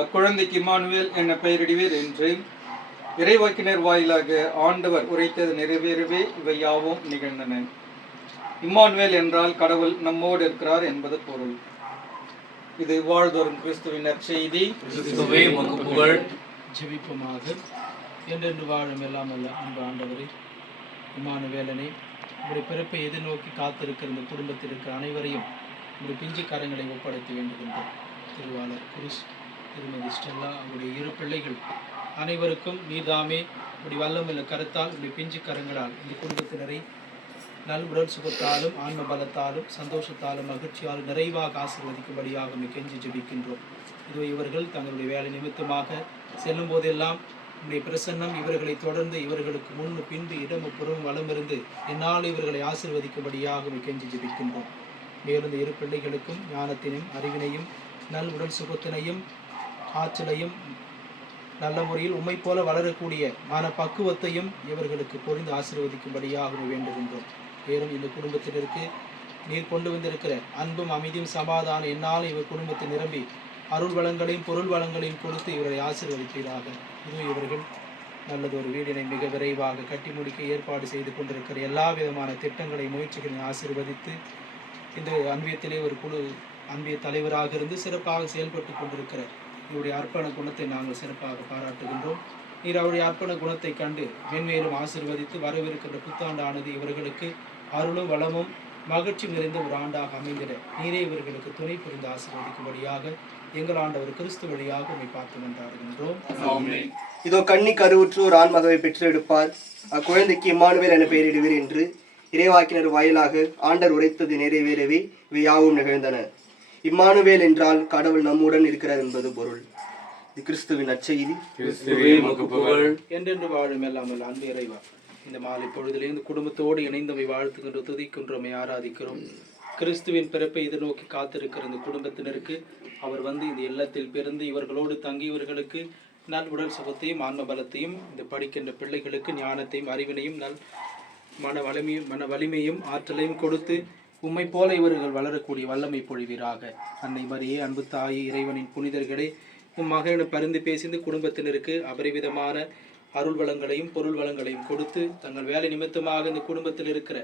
அக்குழந்தைக்கு Emmanuel என பெயரிடுவீர் என்று இறைவாக்கினர் வாயிலாக ஆண்டவர் உரைத்தது நிறைவேறவே இவை யாவும் நிகழ்ந்தன. இம்மானுவேல் என்றால் கடவுள் நம்மோடு இருக்கிறார் என்பது பொருள். இது வாழ்தோறும் கிறிஸ்துவின் நற்செய்தி. ஜெபிப்போமாக. என்றென்று வாழும் எல்லாம் அல்ல அன்பு ஆண்டவரே, இம்மானுவேலனை உங்களுடைய பிறப்பை எதிர்நோக்கி காத்திருக்கிற இந்த குடும்பத்தில் இருக்கிற அனைவரையும் உங்களுடைய பிஞ்சு கரங்களை ஒப்படைத்து வேண்டுகின்றோம். திருவாளர் குருஸ், திருமதி ஸ்டெல்லா, அவருடைய இரு பிள்ளைகள் அனைவருக்கும் நீதாமே இப்படி வல்லமுள்ள கருத்தால் உடைய பிஞ்சு கரங்களால் இந்த குடும்பத்தினரை நல் உடல் சுகத்தாலும் ஆன்ம பலத்தாலும் சந்தோஷத்தாலும் மகிழ்ச்சியாலும் நிறைவாக ஆசீர்வதிக்கும்படியாக கெஞ்சி ஜெபிக்கின்றோம். இதோ இவர்கள் தங்களுடைய வேலை நிமித்தமாக செல்லும் போதெல்லாம் உடைய பிரசன்னம் இவர்களை தொடர்ந்து இவர்களுக்கு முன்னு பின்பு இடமும் புறமும் வளமிருந்து என்னால் இவர்களை ஆசீர்வதிக்கும்படியாக கெஞ்சி ஜெபிக்கின்றோம். மேலும் இரு பிள்ளைகளுக்கும் ஞானத்தினையும் அறிவினையும் நல் உடல் சுகத்தினையும் ஆற்றலையும் நல்ல முறையில் உம்மை போல வளரக்கூடிய மன பக்குவத்தையும் இவர்களுக்கு பொறிந்து ஆசீர்வதிக்கும்படியாக வேண்டுகின்றோம். மேலும் இந்த குடும்பத்தினருக்கு நீர் கொண்டு வந்திருக்கிற அன்பும் அமைதியும் சமாதானம் என்னால் இவர் குடும்பத்தை நிரம்பி அருள் வளங்களையும் பொருள் வளங்களையும் கொடுத்து இவரை ஆசீர்வதிப்பீராக. இதுவும் இவர்கள் நல்லதொரு வீடினை மிக விரைவாக கட்டி முடிக்க ஏற்பாடு செய்து கொண்டிருக்கிற எல்லா விதமான திட்டங்களை முயற்சிகளை ஆசீர்வதித்து இந்த அன்பியத்திலே ஒரு குழு அன்பிய தலைவராக இருந்து சிறப்பாக செயல்பட்டு கொண்டிருக்கிற இவருடைய அர்ப்பண குணத்தை நாங்கள் சிறப்பாக பாராட்டுகின்றோம். நீர் அவருடைய அர்ப்பண குணத்தை கண்டு மென்மேலும் ஆசீர்வதித்து வரவிருக்கின்ற புத்தாண்டானது இவர்களுக்கு அருளும் வளமும் மகிழ்ச்சி நிறைந்த ஒரு ஆண்டாக அமைந்திட நீரே இவர்களுக்கு துணை புரிந்து ஆசீர்வதிக்கும்படியாக எங்கள் ஆண்டவர் கிறிஸ்து வழியாக உண்மை பார்த்து கொண்டாடுகின்றோம். இதோ கன்னி கருவுற்று ஒரு ஆண்மகவை பெற்றெடுப்பார், அக்குழந்தைக்கு இம்மானுவேல் என பெயரிடுவீர் என்று இறைவாக்கினர் வாயிலாக ஆண்டர் உரைத்தது நிறைவேறவே இவை யாவும் நிகழ்ந்தன. இம்மானுவேல் என்றால் கடவுள் நம்முடன் இருக்கிறார் என்பது பொருள். இது கிறிஸ்துவின் நற்செய்தி. என்றென்று வாழும் எல்லாம் அன்பு இறைவா, இந்த மாலை பொழுதிலே இந்த குடும்பத்தோடு இணைந்தவை வாழ்த்துகின்ற துதிக்கின்றோமை ஆராதிக்கிறோம். கிறிஸ்துவின் பிறப்பை எதிர்நோக்கி காத்திருக்கிற இந்த குடும்பத்தினருக்கு அவர் வந்து இந்த இல்லத்தில் பிறந்து இவர்களோடு தங்கி இவர்களுக்கு நல் உடல் சுகத்தையும் ஆன்ம பலத்தையும், இந்த படிக்கின்ற பிள்ளைகளுக்கு ஞானத்தையும் அறிவினையும் நல் மன வலிமையும் ஆற்றலையும் கொடுத்து உம்மை போல இவர்கள் வளரக்கூடிய வல்லமை பொழிவீராக. அன்னை மரியே, அன்பு தாயே, இறைவனின் புனிதர்களே, உம் மகனை பரிந்து பேசிந்து குடும்பத்தினருக்கு அபரிவிதமான அருள் வளங்களையும் பொருள் வளங்களையும் கொடுத்து தங்கள் வேலை நிமித்தமாக இந்த குடும்பத்தில் இருக்கிற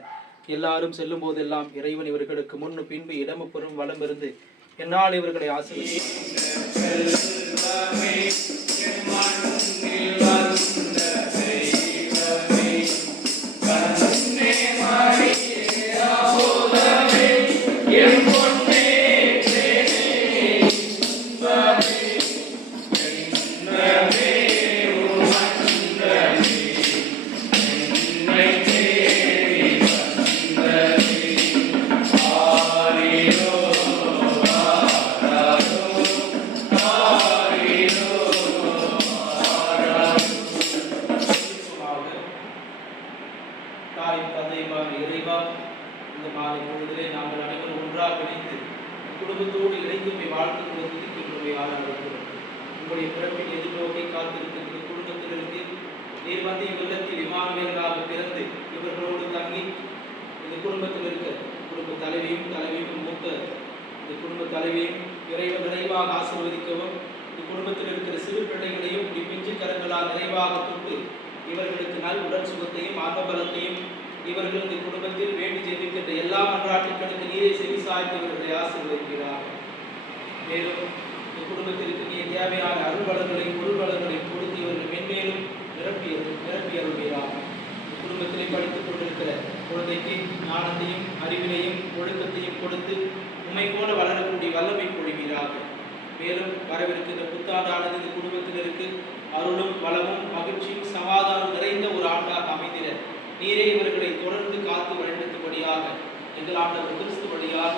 எல்லாரும் செல்லும் போதெல்லாம் இறைவன் இவர்களுக்கு முன்னு பின்பு இடமும் பொருள் வளம் இருந்து என்னால் இவர்களை ஆசீர்வதி குடும்பத்தோடு இணைந்து வாழ்க்கை உங்களுடைய பிறப்பின் எதிர்நோக்கை காத்திருக்கின்ற குடும்பத்தினருக்கு நீர் வந்து இவ்வில்லத்தில் இம்மானுவேலாக பிறந்து இவர்களோடு தங்கி இந்த குடும்பத்தில் இருக்க குடும்ப தலைவியும் மூத்த இந்த குடும்ப தலைவியும் இறைவன் நிறைவாக ஆசீர்வதிக்கவும், இந்த குடும்பத்தில் இருக்கிற சிறு பிள்ளைகளையும் பிஞ்சு கரங்களால் நிறைவாக கொண்டு இவர்களுக்கு நல் உடல் சுகத்தையும் ஆத்மபலத்தையும் இவர்கள் இந்த குடும்பத்தில் வேண்டி ஜெபிக்கின்ற எல்லா மன்றாட்டுகளுக்கு நீரை செவி சாய்த்து இவர்களை ஆசீர்வதிக்கிறார். மேலும் இந்த குடும்பத்திற்கு நீர் தேவையான அருள் வளங்களையும் பொருள் வளங்களையும் கொடுத்து இவர்கள் மென்மேலும் நிரப்பி அருள்கிறார். குடும்பத்திலே படித்துக் கொண்டிருக்கிற குழந்தைக்கு ஞானத்தையும் அறிவினையும் ஒழுக்கத்தையும் கொடுத்து உண்மை போல வளரக்கூடிய வல்லமை பொழிவீராக. மேலும் வரவிருக்கின்ற புத்தாண்டானது இந்த குடும்பத்தினருக்கு அருளும் வளமும் மகிழ்ச்சியும் சமாதானம் நிறைந்த ஒரு ஆண்டாக அமைந்திட நீரே இவர்களை தொடர்ந்து காத்து வழிநடத்தும்படியாக எங்கள் ஆண்டவர் கிறிஸ்து வழியாக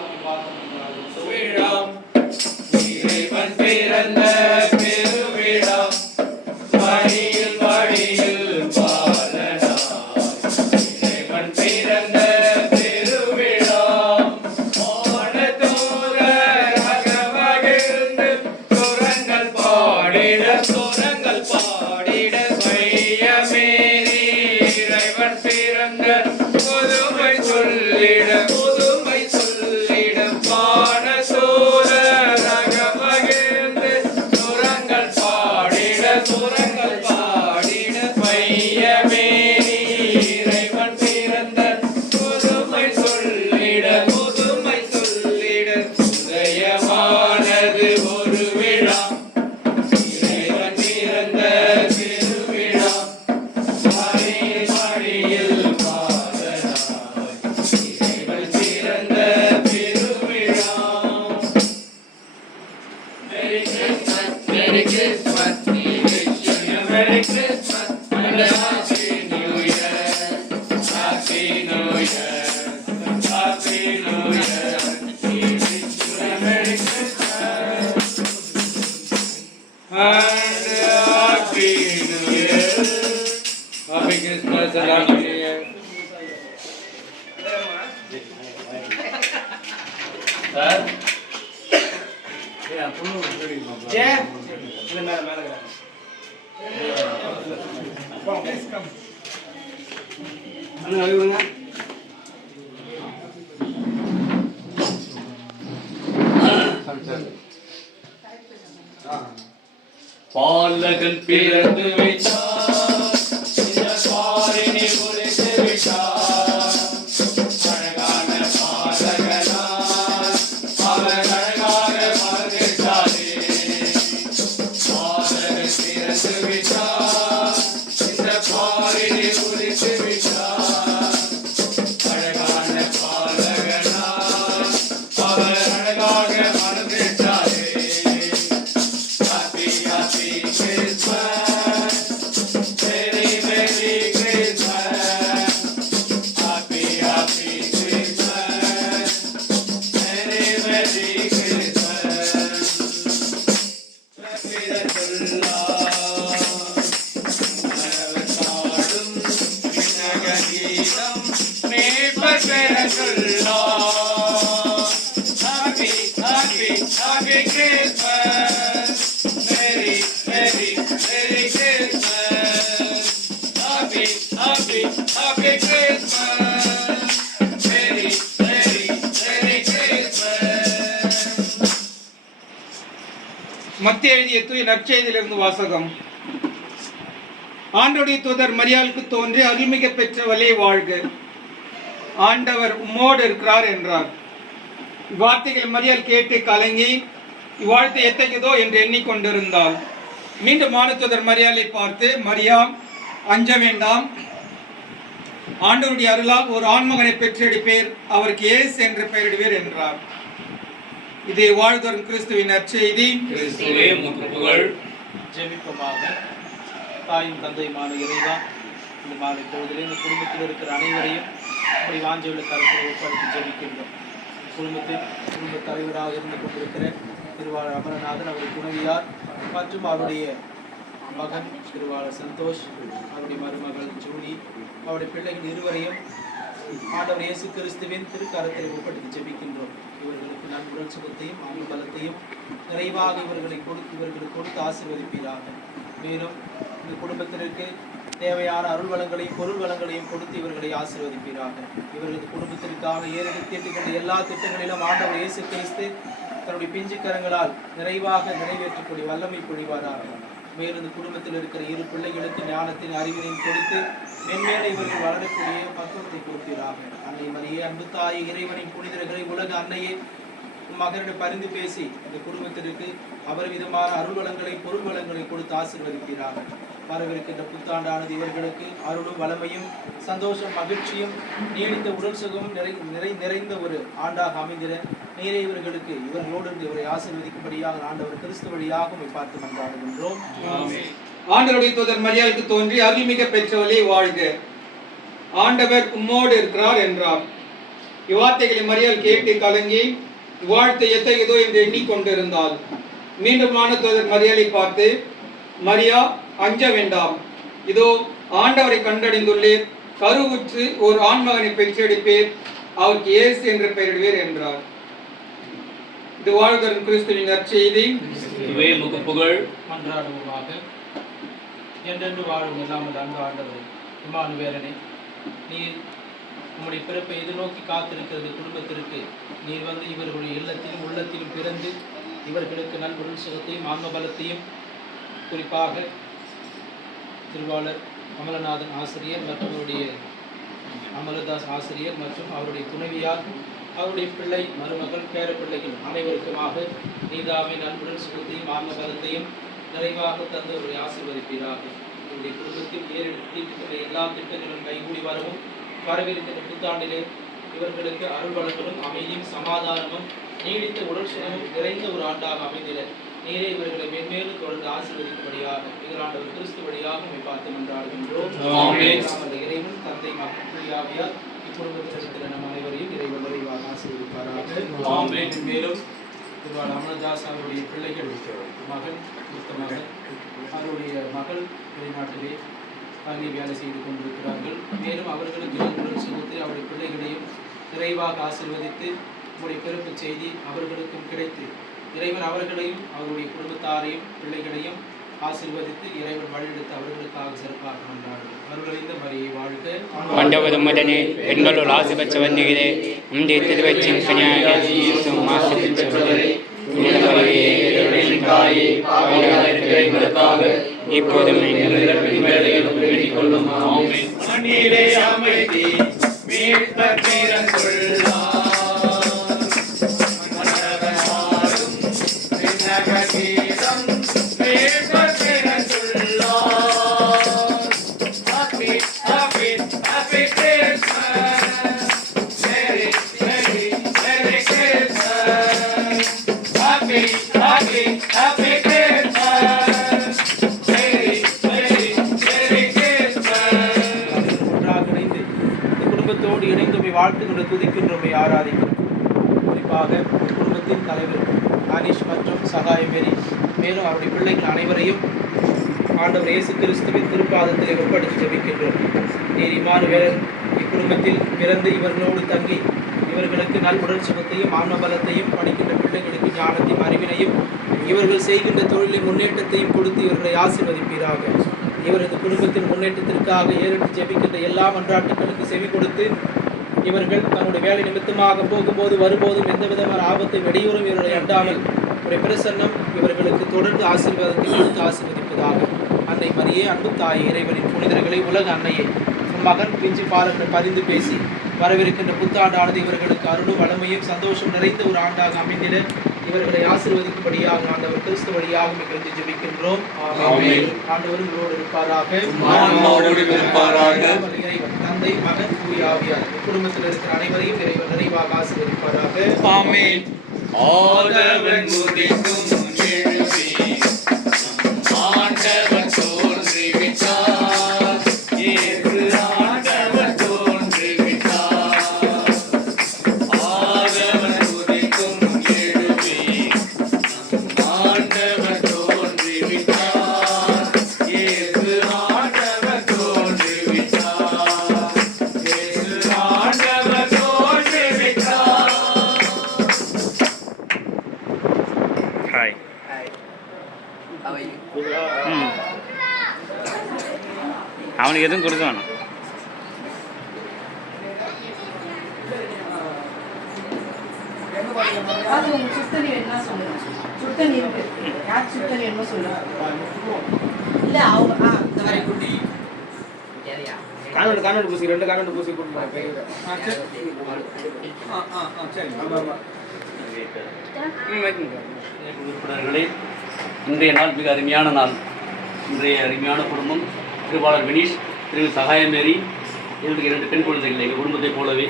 பாலகன் பிறந்து விட்டார், இந்த பாரினை உரைத்து விட்டார். அழகான பாலகனார், அவர் அழகாக மறந்துவிட்டாரே. பாலகன் பிறந்து விட்டார், இந்த பாரினை உரைத்து விட்டார். அழகான பாலகனார், அவர் அழகாக மறந்துவிட்டாரே. மத்திய எழுதிய தூய நற்செய்தியிலிருந்து வாசகம். ஆண்டவருடைய தூதர் மரியாளுக்கு தோன்றி அருள்மிக பெற்றவளே வாழ்க, ஆண்டவர் உம்மோடு இருக்கிறார் என்றார். இவ்வார்த்தைகளை மரியாள் கேட்டு கலங்கி இவ்வாழ்த்து எத்தகையதோ என்று எண்ணிக்கொண்டிருந்தாள். மீண்டும் வானதூதர் மரியாளை பார்த்து, மரியாம், அஞ்ச வேண்டாம், ஆண்டவருடைய அருளால் ஒரு ஆண்மகனை பெற்றெடுப்பேர், அவருக்கு இயேசு என்று பெயரிடுவீர் என்றார். இதை வாழ்தோறும் கிறிஸ்துவின் நற்செய்தி. ஜெபிப்போமாக. தாயும் தந்தையுமான இறைவா, இந்த மாலை பொழுதிலே இந்த குடும்பத்தில் இருக்கிற அனைவரையும் அப்படி வாஞ்சவுள்ள கருத்தில் ஒப்படைத்து ஜெபிக்கின்றோம். குடும்ப தலைவராக இருந்து கொண்டிருக்கிற திருவாளர் அமரநாதன், அவருடைய துணைவியார் மற்றும் அவருடைய மகன் திருவாளர் சந்தோஷ், அவருடைய மருமகள் ஜூலி, அவருடைய பிள்ளைகள் இருவரையும் ஆண்டவர் இயேசு கிறிஸ்துவின் திருக்கரத்தில் ஒப்படைத்து ஜெபிக்கின்றோம். இவர்களுக்கு நன்முடன் சுகத்தையும் ஆயுள் பலத்தையும் நிறைவாக இவர்களுக்கு கொடுத்து ஆசீர்வதிப்பீராக. மேலும் இந்த குடும்பத்திற்கு தேவையான அருள் வளங்களையும் பொருள் வளங்களையும் கொடுத்து இவர்களை ஆசீர்வதிப்பீராக. இவர்களது குடும்பத்திற்காக ஏறெடுத்து தீட்டுகின்ற எல்லா திட்டங்களிலும் ஆண்டவர் இயேசு கிறிஸ்து தன்னுடைய பிஞ்சு கரங்களால் நிறைவாக நிறைவேற்றக்கூடிய வல்லமை பொழிவாராக. மேலும் இந்த குடும்பத்தில் இருக்கிற இரு பிள்ளைகளுக்கு ஞானத்தின் அறிவினையும் கொடுத்து மென்மேலும் இவர்கள் வளரக்கூடிய பக்குவத்தை கொடுப்பீராக. அன்னை மரியே, அன்பு தாய், இறைவனின் புனிதர்களை, உலக அன்னையே, மகனிடம் பரிந்து பேசி இந்த குடும்பத்திற்கு அபரிவிதமான அருள் வளங்களை, பொருள் வளங்களை கொடுத்து ஆசீர்வதிப்பீராக. வரவிருக்கின்ற புத்தாண்டானது இவர்களுக்கு அருளும் வளமையும் சந்தோஷம் மகிழ்ச்சியும் நீடித்த உடல் சுகமும் நிறைந்த ஒரு ஆண்டாக அமைந்திட நீரே இவர்களுக்கு இவர்களோடு இருந்து இவரை ஆசீர்வதிக்கும்படியாக ஆண்டவர் கிறிஸ்து வழியாக உம்மை பார்த்து மன்றாடுகின்றோம். ஆண்டவருடைய தூதர் மரியாளுக்கு தோன்றி அருள்மிக பெற்றவளே வாழ்க, ஆண்டவர் உம்மோடு இருக்கிறார் என்றார். இவ்வார்த்தைகளை மரியாள் கேட்டு கலங்கி வாழ்த்து எத்தகையதோ என்று எண்ணிக்கொண்டிருந்தாள். மீண்டும் தூதர் மரியாளை பார்த்து, மரியா, அஞ்ச வேண்டாம், இதோ ஆண்டவரை கண்டடைந்துள்ளீர், கருவுற்று ஒரு ஆண்மகனை பெற்றெடுப்பீர், அவருக்கு இயேசு என்று பெயரிடுவீர் என்றார். இது வாழ்தரும் கிறிஸ்துவின் நற்செய்தி. புகழ். மன்றாடுவோமாக. என்றென்று வாழும் எல்லாம் அன்பு ஆண்டவரே, இம்மானுவேலனே, நீர் உம்முடைய பிறப்பை எதிர்நோக்கி காத்திருக்கிறது குடும்பத்திற்கு நீர் வந்து இவர்களுடைய இல்லத்திலும் உள்ளத்திலும் பிறந்து இவர்களுக்கு நல்பொருள் சுகத்தையும் ஆன்ம பலத்தையும், குறிப்பாக திருவாளர் அமலநாதன் ஆசிரியர் மற்றும் அவருடைய அமலதாஸ் ஆசிரியர் மற்றும் அவருடைய துணைவியார், அவருடைய பிள்ளை, மருமகள், பேர பிள்ளைகள் அனைவருக்குமாக நீதாமே நல்பொருள் சுகத்தையும் ஆன்ம பலத்தையும் நிறைவாக தந்து அவருடைய ஆசீர்வதிப்பீராக. இவருடைய குடும்பத்தில் ஏறெடுத்து எல்லா திட்டங்களும் கைகூடி வரவும், வரவிருக்கின்ற புத்தாண்டிலே இவர்களுக்கு அருள் வளங்களும் அமைதியும் சமாதானமும் நீடித்த உடல் சுகமும் நிறைந்த ஒரு ஆண்டாக அமைந்திட நீரே இவர்களை மென்மேலும் தொடர்ந்து ஆசீர்வதிக்கும்படியாக எங்களாண்டவர் கிறிஸ்து வழியாக உம்மை பார்த்து மன்றாடுகின்றோம். இறைவன், தந்தை, மகன், தூய ஆவியார் இக்குடும்பத்தில் இருக்கிற நம் அனைவரையும் இறைவன் நிறைவாக ஆசீர்வதிப்பாராக. மேலும் திருவாளர் அமலதாஸ் அவருடைய பிள்ளைகள், மகன், மூத்த மகன், அவருடைய மகள் வெளிநாட்டிலே பள்ளி வேலை செய்து கொண்டிருக்கிறார்கள். மேலும் அவர்களுக்கு உடல் சுகத்தை அவருடைய பிள்ளைகளையும் நிறைவாக ஆசீர்வதித்து உங்களுடைய பிறப்பு செய்தி அவர்களுக்கும் கிடைத்து இறைவன் அவர்களையும் அவருடைய குடும்பத்தாரையும் பிள்ளைகளையும் ஆசீர்வதித்து இறைவன் வழிநடத்தி அவர்களுக்காக சிறப்பாக கொண்டாடுங்கள். அவர்களைந்த மரியை வாழ்க. ஆண்டவர் உம்முடனே பெண்களுள் ஆசி பெற்ற வந்தீரே, உம்முடைய திருவச்சின் கனியாக இயேசுவும் ஆசி பெற்றவரே. இப்போதும் வேண்டிக் கொள்ளும். குடும்பத்தோடு இணைந்து வாழ்த்துக்களை துதிக்கின்றோமை ஆராதிக்கிறோம். குறிப்பாக குடும்பத்தின் தலைவர் அனீஷ் மற்றும் சகாயமேரி, மேலும் அவருடைய பிள்ளைகள் அனைவரையும் ஆண்டவர் இயேசு கிறிஸ்துவின் திருப்பாதத்திலே ஒப்படைத்து ஜெபிக்கின்றோம். நீர் இம்மானுவேலன் இக்குடும்பத்தில் பிறந்து இவர்களோடு தங்கி இவர்களுக்கு நல் உடல் சுகத்தையும் ஆன்ம பலத்தையும், படிக்கின்ற பிள்ளைகளுக்கு ஞானத்தையும் அறிவினையும், இவர்கள் செய்கின்ற தொழிலின் முன்னேற்றத்தையும் கொடுத்து இவர்களை ஆசீர்வதிப்பீராக. இவரது குடும்பத்தின் முன்னேற்றத்திற்காக ஏறிட்டு ஜெபிக்கின்ற எல்லா மன்றாட்டுகளுக்கு செவி கொடுத்து இவர்கள் தன்னுடைய வேலை நிமித்தமாக போகும்போது வரும்போதும் எந்த விதமான ஆபத்தை வெடியூறும் இவர்களை அண்டாமல் ஒரு பிரசன்னம் இவர்களுக்கு தொடர்ந்து ஆசீர்வாதத்தை கொடுத்து ஆசீர்வதிப்பதாக. அன்னை மரியே, அன்பு தாய், இறைவனின் புனிதர்களை, உலக அன்னையை, மகன் பிஞ்சு பாலங்கள் பரிந்து பேசி வரவிருக்கின்ற புத்தாண்டானது இவர்களுக்கு அருளும் வளமையும் சந்தோஷம் நிறைந்த ஒரு ஆண்டாக அமைந்திட இவர்களை ஆசீர்வதிக்கும்படியாக ஆண்டவர் கிறிஸ்து வழியாக மிகவும் ஜெபிக்கின்றோம். ஆண்டவர் உங்களோடு இருப்பாராக. இறைவன் தந்தை, மகன், தூய ஆவியார் குடும்பத்தில் இருக்கிற அனைவரையும் இறைவன் நிறைவாக ஆசீர்வதிப்பாராக. ஆமென். ஆண்டவன் உதிக்கும் எழுவி ஆண்டவர் தோன்றிவிட்டார். இயேசு ஆண்டவர் தோன்றிவிட்டார். ஆண்டவன் உதிக்கும் எழுவி ஆண்டவர் தோன்றிவிட்டார். இயேசு ஆண்டவர் தோன்றிவிட்டார். இயேசு ஆண்டவர் தோன்றிவிட்டார். ஹாய். அவனுக்கு எதுவும் கொடுக்க வேணாம். அது உங்க சுத்தனி என்ன சொல்லுங்க. சுத்தனி இருக்கு. யார் சுத்தனி என்ன சொல்லுங்க. இல்ல அவங்க இந்த மாதிரி குட்டி கான்வென்ட் பூசி 2 கான்வென்ட் பூசி கொடுப்போம். சரி. உறுப்பினர்களே, இன்றைய நாள் மிக அருமையான நாள். இன்றைய அருமையான குடும்பம் திருவாளர் வினீஷ், திரு சகாயமேரி, இவர்களுக்கு 2 பெண் குழந்தைகள் எங்கள் குடும்பத்தைப் போலவே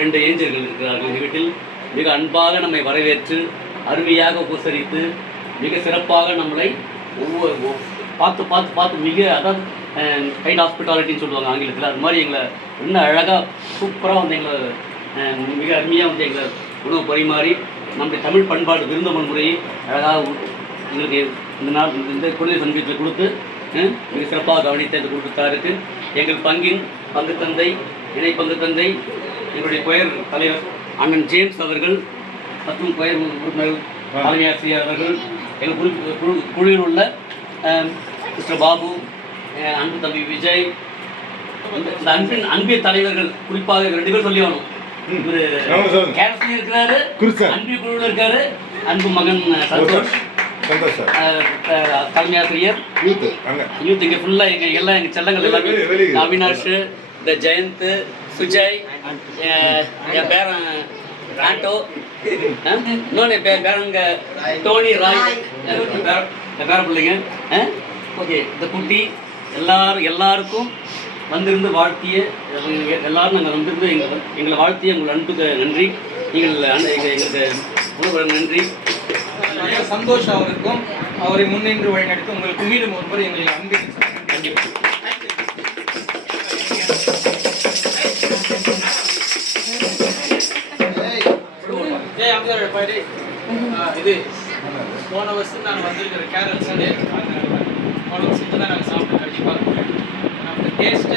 2 ஏஞ்சல்கள் இருக்கிறார்கள். இந்த வீட்டில் மிக அன்பாக நம்மை வரவேற்று அருமையாக உபசரித்து மிக சிறப்பாக நம்மளை பார்த்து பார்த்து பார்த்து மிக அதாவது கைண்ட் ஹாஸ்பிட்டாலிட்டின்னு சொல்லுவாங்க ஆங்கிலத்தில். அது மாதிரி எங்களை இன்னும் அழகாக சூப்பராக வந்து எங்களை மிக அருமையாக வந்து எங்களை உணவு பரிமாறி நம்முடைய தமிழ் பண்பாடு விருந்தோம்பல் முறையை அழகாக எங்களுக்கு இந்த நாள் இந்த குழந்தை சமீபத்தில் கொடுத்து மிக சிறப்பாக கவனித்த இந்த குடும்பத்தாருக்கு எங்கள் பங்கு தந்தை, இணை பங்கு தந்தை, எங்களுடைய கொயர் தலைவர் அண்ணன் ஜேம்ஸ் அவர்கள் மற்றும் கொயர் உறுப்பினர் தலைமை ஆசிரியர் அவர்கள், எங்கள் குழுவில் உள்ள மிஸ்டர் பாபு, அன்பு தம்பி விஜய், இந்த அன்பிய தலைவர்கள் குறிப்பாக 2 பேர் சொல்லி ஆகணும். இவர் கேரளத்தில் இருக்கிறாரு, அன்பிய குழுவில் இருக்காரு, அன்பு மகன் சந்தோஷ் தலைமை ஆசிரியர் யூத். இங்கே ஃபுல்லாக எல்லாம் எங்கள் செல்லங்கள் எல்லாமே அவினாஷ், இந்த ஜெயந்த், சுஜய், என் பேரன் ஆட்டோ, இன்னொன்று பேரங்க டோனி, ராய், பேர பிள்ளைங்க. ஓகே, இந்த குட்டி எல்லாருக்கும் வந்திருந்து வாழ்த்திய எல்லாரும் நாங்கள் வந்திருந்து எங்களை வாழ்த்திய உங்கள் அன்புக்கு நன்றி. எங்களுக்கு உணவு நன்றி. சந்தோஷ் அவருக்கும் அவரை முன்னின்று வழிநடத்தி உங்களுக்கு மீண்டும் ஒருமுறை எங்களை அன்பு கண்டிப்பாக. இது போன வருஷம் நாங்கள் வந்திருக்கிற கேரள் சண்டே, போன வருஷத்துல தான் நாங்கள் சாப்பிட்டோம். கண்டிப்பாக நமக்கு டேஸ்ட்டு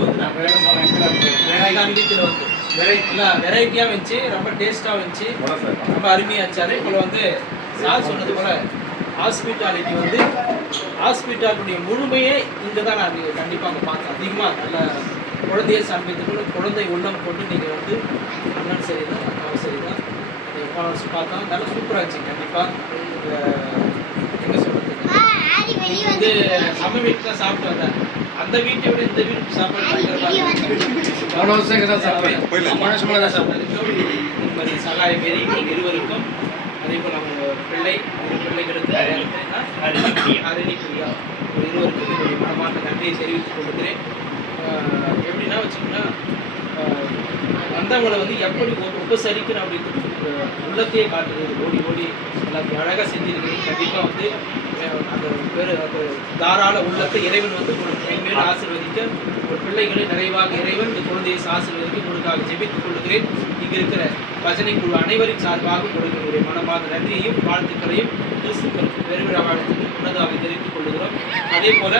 வந்து அன்பித்தில் வந்து வெரைட்டியாக இருந்துச்சு, ரொம்ப டேஸ்ட்டாக இருந்துச்சு, ரொம்ப அருமையாச்சு. அதே போல் வந்து சார் சொன்னது போல் ஹாஸ்பிட்டாலிட்டி வந்து ஹாஸ்பிட்டாலிட்டியுடைய முழுமையே இங்கே தான் நான் கண்டிப்பாக அங்கே பார்த்தேன். அதிகமாக நல்ல குழந்தையை சமைத்துக்குள்ள குழந்தை உள்ளம் கொண்டு நீங்கள் வந்து அண்ணன் சரி தான், அக்காவும் சரி தான், அதை போன வருஷம் பார்த்தோம். நல்லா சூப்பராக இருந்துச்சு. கண்டிப்பாக என்ன சொல்கிறது, நீங்கள் வந்து நம்ம வீட்டில் தான் சாப்பிட்டு வந்தேன். அந்த வீட்டை விட இந்த வீட்டு சாப்பாடு போன வருஷம் தான் சாப்பிட்டேன். சகாயமேரி இருவருக்கும், அதே போல் நம்ம பிள்ளை 2 பிள்ளைகளுக்கு அரணி பிரியா இருவருக்கும் என்னுடைய மனமார்ந்த நன்றியை தெரிவித்துக் கொள்கிறேன். எப்படின்னா வச்சுக்கோங்கன்னா, வந்தவங்களை வந்து எப்படி உபசரிக்கணும் அப்படின்னு உள்ளத்தையே காட்டுறது. ஓடி எல்லாத்தையும் அழகாக செஞ்சிருக்கிறீங்க. கண்டிப்பாக வந்து அந்த தாராள உள்ளத்தை இறைவன் வந்து மேலும் ஆசீர்வதிக்க, ஒரு பிள்ளைகளை நிறைவாக இறைவன் இந்த குழந்தையை ஆசீர்வதிக்க உங்களுக்காக ஜெபித்துக் கொள்கிறேன். இங்கே இருக்கிற பஜனை குழு அனைவரின் சார்பாக கொடுக்கக்கூடிய மனமார்ந்த நன்றியையும் வாழ்த்துக்களையும் கிறிஸ்துக்களுக்கு பெருவிழா வாழ்த்துக்கு முன்னதாக தெரிவித்துக் கொள்கிறோம். அதே போல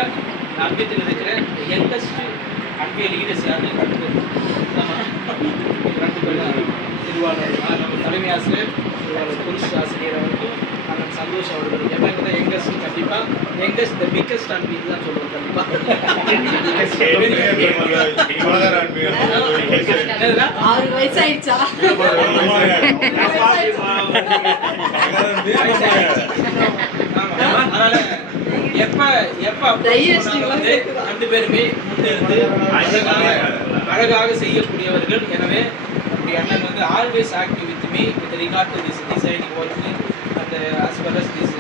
அன்பியத்தில் இருக்கிற யங்கஸ்ட் அன்பிய லீடர்ஸ் யாருன்னு 2 பேர் திருவாளர் நம்ம தலைமை ஆசிரியர் திருவாளர் புருஷ ஆசிரியர் அவருக்கும் அண்ணன் சந்தோஷ் அவர்கள். ஏன்னா தான் யங்கஸ்ட், கண்டிப்பாக யங்கஸ்ட் த பிக்கஸ்ட் அன்பின்னு தான் சொல்லுவோம். கண்டிப்பாக 6 வயசாயிடுச்சா? அதனால எப்ப 2 பேருமே முன்னிருந்து அழகாக செய்யக்கூடியவர்கள். எனவே அப்படி அண்ணன் வந்து always active with me with regard to this designing work அந்த as well as this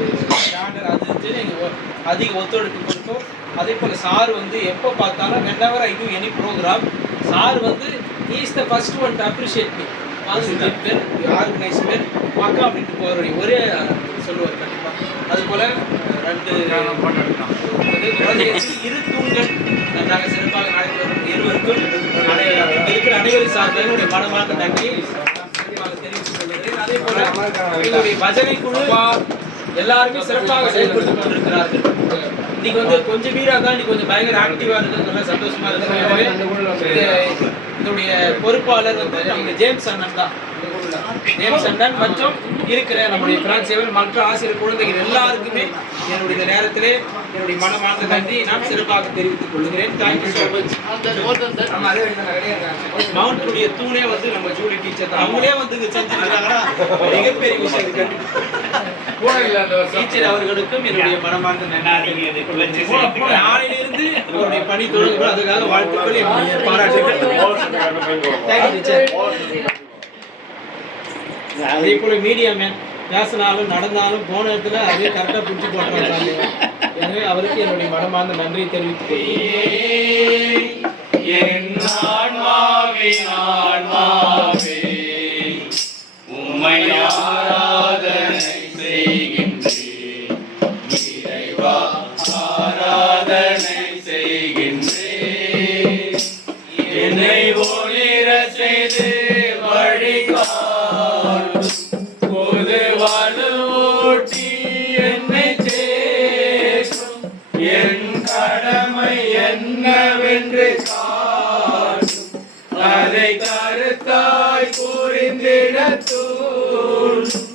standard அது எங்கள் அதிக ஒத்துழைப்பு கொடுக்கும். அதே போல் சார் வந்து எப்போ பார்த்தாலும் whenever I do any program, sir வந்து he is the first one to appreciate me. பேர் ஆர்கனைஸ் பேர் மக்கா அப்படின்ட்டு போகிறவருடைய ஒரே சொல்லுவார். கண்டிப்பாக அதுபோல் 2 குழந்தைகளுக்கு 2 தூண்கள் நன்றாக சிறப்பாக நடத்தி வரும் இருவருக்கும் இருக்கிற அனைவரும் சார்ந்த என்னுடைய மனமார்ந்த நன்றியை தெரிவித்துக் கொள்கிறேன். அதே போல எங்களுடைய பஜனை குழு எல்லாருமே சிறப்பாக செயல்படுத்திக் கொண்டிருக்கிறார்கள். இன்னைக்கு வந்து கொஞ்சம் வீடாக தான், இன்னைக்கு கொஞ்சம் பயங்கர ஆக்டிவாக இருக்குது, நல்லா சந்தோஷமா இருக்கிறாங்க. இதனுடைய பொறுப்பாளர் வந்து நம்முடைய ஜேம்ஸ் அண்ணன் தான். ஜேம்ஸ் அண்ணன் மற்றும் இருக்கிற நம்முடைய பிரான்சேவன் மற்ற ஆசிரியர் குழந்தைகள் எல்லாருக்குமே என்னுடைய நேரத்திலே என்னுடைய மனமார்ந்த நன்றி நான் சிறப்பாக தெரிவித்துக் கொள்கிறேன். Thank you so much. மவுண்ட்டுடைய தூணே வந்து நம்ம ஜூலி டீச்சர் தான். அவங்களே வந்து இங்க செஞ்சிருக்காங்கன்னா மிகப்பெரிய விஷயம் இது கண்டிப்பா. டீச்சர் அவர்களுக்கும் என்னுடைய மனமார்ந்த நன்றி. நாளையிலிருந்து அவருடைய பணி தொடங்கும், அதுக்காக வாழ்த்துக்கள், என்னுடைய பாராட்டுகள். Thank you teacher. அதே போல மீடியா மேன் பேசினாலும் நடந்தாலும் போன இடத்துல அதே கரெக்டாக பிடிச்சி போட்டுறாங்க. எனவே அவருக்கு என்னுடைய மனமார்ந்த நன்றியை தெரிவித்துக் என் ஆன்மாவே ஆன்மாவே உம்மை ஆராதனை செய்கின்றேன். இறைவா ஆராதனை செய்கின்றேன். என்னை ஒளிர செய்து வழிகாட்டும் பொது வலுவூட்டி என்னை சேர்க்கும். என் கடமை என்னவென்று காட்டும். அதை கருத்தாய் புரிந்திட தூண்டும்.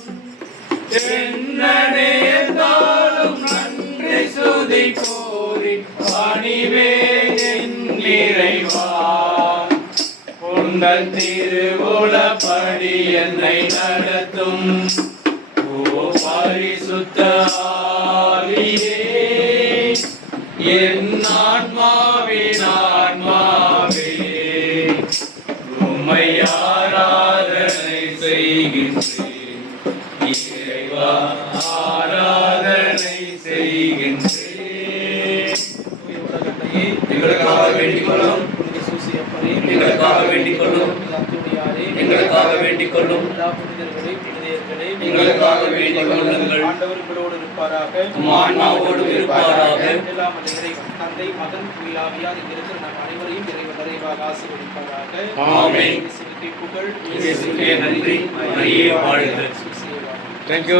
என்ன நேர்ந்தாலும் நன்றி சுதி கூறி பணிவே என் நிறைவா. உங்கள் திருவுளப்படி என்னை நடத்தும் ஓ பரிசுத்த ஆவியே. என் ஆன்மாவின் ஆன்மாவே உம்மை ஆராதனை செய்கின்றேன். இறைவா ஆராதனை செய்கின்றேன். எங்களுக்காக வேண்டிக் கொள்ளும், எங்களுக்காக வேண்டிக் கொள்ளும், எங்களுக்காக வேண்டிக் கொள்ளும், எங்களுக்காக வேண்டிக் கொள்ளுங்கள். ஆண்டவர்களோடு இருப்பாராக, ஆன்மாவோடு இருப்பாராக. எல்லாம் அந்த இறைவன் தந்தை மகன் தூய ஆவியார் இங்க இருக்கிற நம் அனைவரையும் இறைவன் நிறைவாக ஆசீர்வதிப்பாராக. ஆமென். இயேசுவுக்கே புகழ், இயேசுவுக்கே நன்றி. மரியே வாழ்க. இயேசுவே வாழ்க. தேங்க்யூ.